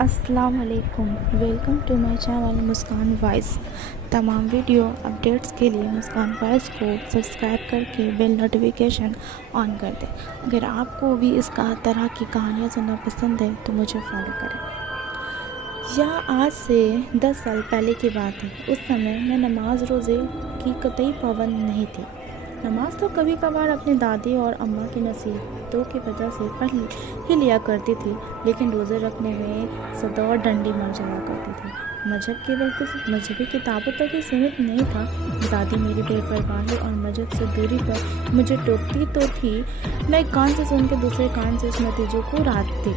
अस्सलाम वालेकुम। Welcome to my channel Muskan voice. तमाम वीडियो अपडेट्स के लिए मुस्कान वॉइस को सब्सक्राइब करके बेल नोटिफिकेशन ऑन कर दें। अगर आपको भी इस तरह की कहानियाँ सुनना पसंद है तो मुझे फॉलो करें। यह आज से 10 साल पहले की बात है। उस समय मैं नमाज रोज़े की कतई पाबंद नहीं थी। नमाज तो कभी कभार अपनी दादी और अम्मा की नसीहतों की वजह से पढ़ ही लिया करती थी, लेकिन रोज़े रखने में सदा और डंडी मर जाया करती थी। मजहब केवल कुछ मजहबी किताबों तक ही सीमित नहीं था। दादी मेरी बेपरवाही और मजहब से दूरी पर मुझे टोकती तो थी, मैं एक कान से सुन के दूसरे कान से उस नतीजों को उड़ाती थी।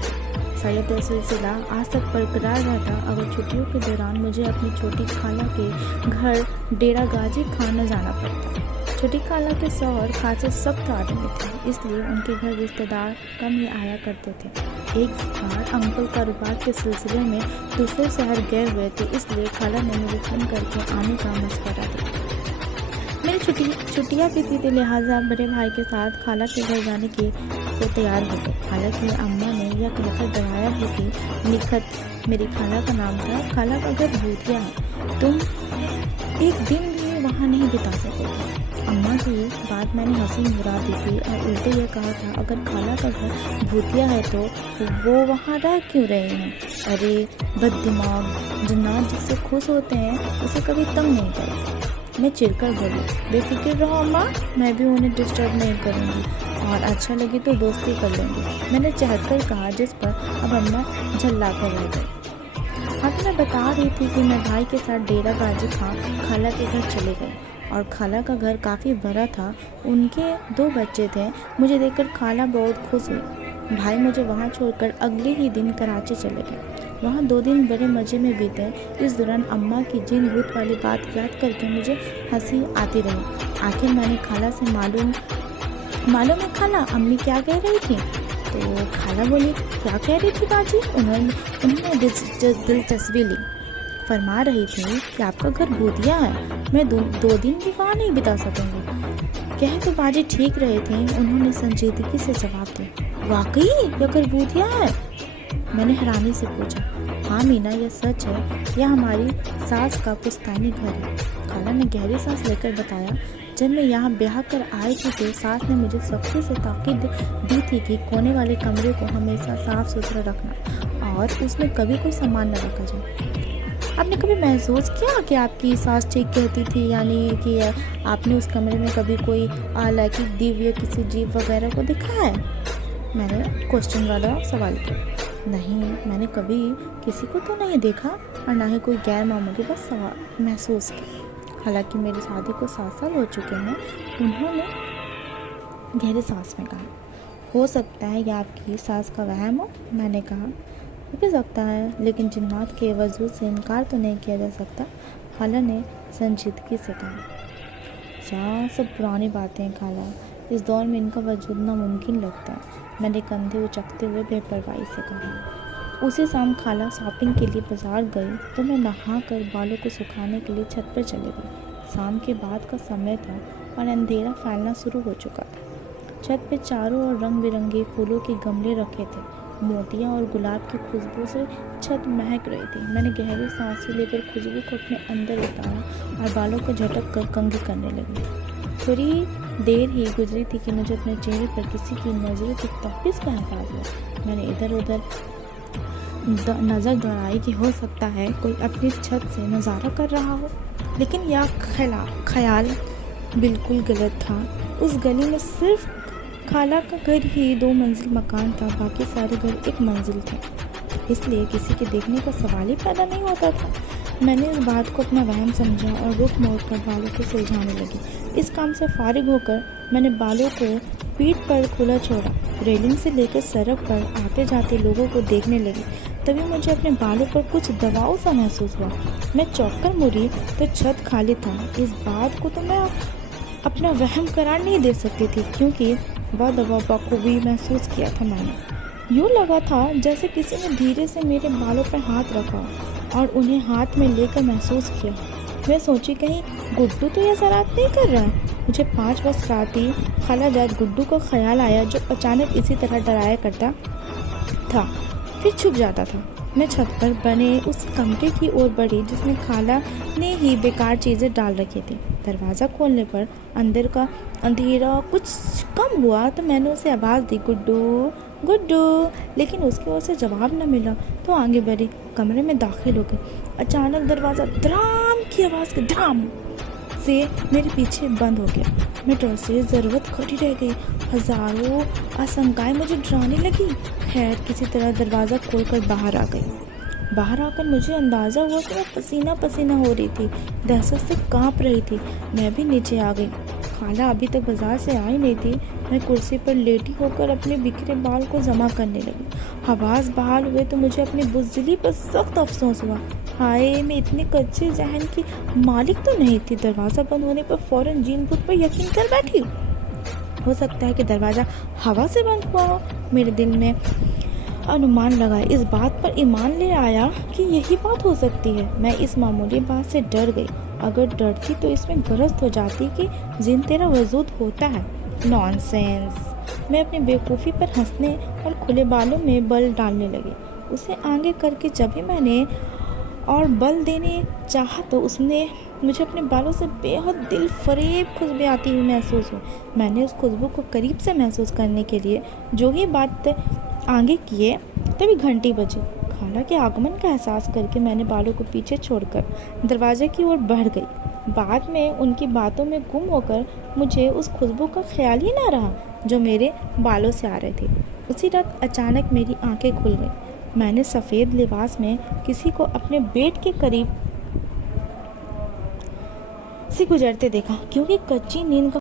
शायद यह सिलसिला आज तक बरकरार रहता अगर छुट्टियों के दौरान मुझे अपनी छोटी खाला के घर डेरा गाजी खाना जाना पड़ता। छोटी खाला के शौहर खासे सख्त आदमी थे, इसलिए उनके घर रिश्तेदार कम ही आया करते थे। एक बार अंकल कारोबार के सिलसिले में दूसरे शहर गए हुए थे, इसलिए खाला ने मुझे फ़ोन करके आने का मशवरा दिया। मेरी छुट्टियाँ भी थी, लिहाजा बड़े भाई के साथ खाला के घर जाने की तो तैयार हो गए। हालांकि अम्मा ने यह कहकर डराया भी कि निखत मेरी खाला का नाम था, खाला का घर भूतिया है, तुम एक दिन भी वहाँ नहीं बिता सकोगे। अम्मा की बात मैंने हंसी मुरा दी थी और उल्टे ये कहा था, अगर खाला का घर भूतिया है तो वो वहाँ रह क्यों रहे हैं? अरे बददिमाग जिन्नात जिससे खुश होते हैं उसे कभी तंग नहीं करते। मैं चिढ़कर बोली, बेफिक्र रहो अम्मा, मैं भी उन्हें डिस्टर्ब नहीं करूँगी और अच्छा लगे तो दोस्ती कर लेंगे, मैंने चहककर कहा, जिस पर अब अम्मा झल्ला कर रह गई। हाँ तो मैं बता रही थी कि मैं भाई के साथ डेरा गाजी खाला के घर चले गए और खाला का घर काफ़ी बड़ा था। उनके 2 बच्चे थे। मुझे देखकर खाला बहुत खुश हुई। भाई मुझे वहाँ छोड़कर अगले ही दिन कराची चले गए। वहाँ 2 दिन बड़े मज़े में बीते। इस दौरान अम्मा की जिन भूत वाली बात याद करके मुझे हंसी आती रही। आखिर मैंने खाला से मालूम है खाला, अम्मी क्या कह रही थी? तो खाला बोली, क्या कह रही थी बाजी? उन्होंने दिलचस्पी ली। फरमा रही थी कि आपका घर भूतिया है, मैं 2 दिन भी वहाँ नहीं बिता सकूंगी। कह तो बाजी ठीक रहे थे, उन्होंने संजीदगी से जवाब दिया, वाकई यह घर भूतिया है? मैंने हैरानी से पूछा। हाँ मीना, यह सच है, यह हमारी सास का पुश्तैनी घर है। खाला ने गहरी सांस लेकर बताया, जब मैं यहाँ ब्याह कर आई थी तो सास ने मुझे सख्ती से ताकीद दी थी कि कोने वाले कमरे को हमेशा साफ सुथरा रखना और उसमें कभी कोई सामान न रखा जाए। आपने कभी महसूस किया कि आपकी सास ठीक कहती थी, यानी कि आपने उस कमरे में कभी कोई अलौकिक दिव्य किसी जीव वगैरह को देखा है? मैंने क्वेश्चन वाला सवाल किया। नहीं, मैंने कभी किसी को तो नहीं देखा और ना ही कोई गैर मामूली बस महसूस किया। हालांकि मेरी शादी को 7 साल हो चुके हैं, उन्होंने गहरे सांस में कहा। हो सकता है यह आपकी सास का वहम हो, मैंने कहा। हो भी सकता है, लेकिन जिन्नात के वजूद से इनकार तो नहीं किया जा सकता, खाला ने संजीदगी से कहा। या सब पुरानी बातें खाला, इस दौर में इनका वजूद नामुमकिन लगता है, मैंने कंधे उचकते हुए बेपरवाही से कहा। उसी शाम खाला शॉपिंग के लिए बाजार गई तो मैं नहा कर बालों को सुखाने के लिए छत पर चली गई। शाम के बाद का समय था और अंधेरा फैलना शुरू हो चुका था। छत पे चारों ओर रंग बिरंगे फूलों के गमले रखे थे। मोतियाँ और गुलाब की खुशबू से छत महक रही थी। मैंने गहरी सांसें लेकर खुशबू को अपने अंदर उतारा और बालों को झटक कर कंघी करने लगी। थोड़ी देर ही गुजरी थी कि मुझे अपने चेहरे पर किसी की नज़रों की तफ्तीश का एहसास हुआ। मैंने इधर उधर नज़र दौड़ाई कि हो सकता है कोई अपनी छत से नज़ारा कर रहा हो, लेकिन यह ख्याल बिल्कुल गलत था। उस गली में सिर्फ खाला का घर ही 2 मंजिल मकान था, बाकी सारे घर 1 मंजिल थे, इसलिए किसी के देखने का सवाल ही पैदा नहीं होता था। मैंने इस बात को अपना वहम समझा और रुख मोड़ कर बालों को सुलझाने लगी। इस काम से फारिग होकर मैंने बालों को पीठ पर खुला छोड़ा, रेलिंग से लेकर सड़क पर आते जाते लोगों को देखने लगी। तभी मुझे अपने बालों पर कुछ दबाव सा महसूस हुआ। मैं चौंक कर मुड़ी तो छत खाली था। इस बात को तो मैं अपना वहम करार नहीं दे सकती थी, क्योंकि वह दबाव बखूबी महसूस किया था। मैंने यूँ लगा था जैसे किसी ने धीरे से मेरे बालों पर हाथ रखा और उन्हें हाथ में लेकर महसूस किया। मैं सोची, कहीं गुड्डू तो यह शरारत नहीं कर रहा है। मुझे 5 वर्ष रात ही खालाजाद गुड्डू का ख्याल आया, जो अचानक इसी तरह डराया करता था, फिर छुप जाता था। मैं छत पर बने उस कमरे की ओर बढ़ी जिसमें खाला ने ही बेकार चीज़ें डाल रखी थी। दरवाज़ा खोलने पर अंदर का अंधेरा कुछ कम हुआ तो मैंने उसे आवाज़ दी, गुड्डू गुड्डू, लेकिन उसकी ओर से जवाब न मिला तो आगे बढ़ी, कमरे में दाखिल हो गई। अचानक दरवाज़ा धड़ाम की आवाज़ के धड़ाम से मेरे पीछे बंद हो गया। मैं डर से ज़रूरत खड़ी रह गई। हज़ारों आशंकाएं मुझे डराने लगी। खैर किसी तरह दरवाज़ा खोलकर बाहर आ गई। बाहर आकर मुझे अंदाज़ा हुआ कि मैं पसीना पसीना हो रही थी, दहशत से कांप रही थी। मैं भी नीचे आ गई। खाला अभी तक बाजार से आई नहीं थी। मैं कुर्सी पर लेटी होकर अपने बिखरे बाल को जमा करने लगी। हवास बहाल हुए तो मुझे अपनी बुज़दिली पर सख्त अफसोस हुआ। हाय, मैं इतने कच्चे जहन की मालिक तो नहीं थी। दरवाज़ा बंद होने पर फ़ौरन जीन भूत पर यकीन कर बैठी। हो सकता है कि दरवाज़ा हवा से बंद हुआ हो। मेरे दिल में अनुमान लगाए इस बात पर ईमान ले आया कि यही बात हो सकती है। मैं इस मामूली बात से डर गई। अगर डरती तो इसमें गरज हो जाती कि जिन तेरा वजूद होता है। नॉनसेंस। मैं अपनी बेवकूफ़ी पर हंसने और खुले बालों में बल डालने लगी। उसे आगे करके जब भी मैंने और बल देने चाहा तो उसने मुझे अपने बालों से बेहद दिल फरेब खुशबू आती हुई महसूस हुई। मैंने उस खुशबू को करीब से महसूस करने के लिए जो ही बात आगे किए तभी घंटी बजी। खाला के आगमन का एहसास करके मैंने बालों को पीछे छोड़कर दरवाजे की ओर बढ़ गई। बाद में उनकी बातों में गुम होकर मुझे उस खुशबू का ख्याल ही ना रहा जो मेरे बालों से आ रहे थे। उसी रात अचानक मेरी आंखें खुल गईं। मैंने सफ़ेद लिबास में किसी को अपने बेड के करीब से गुजरते देखा। क्योंकि कच्ची नींद का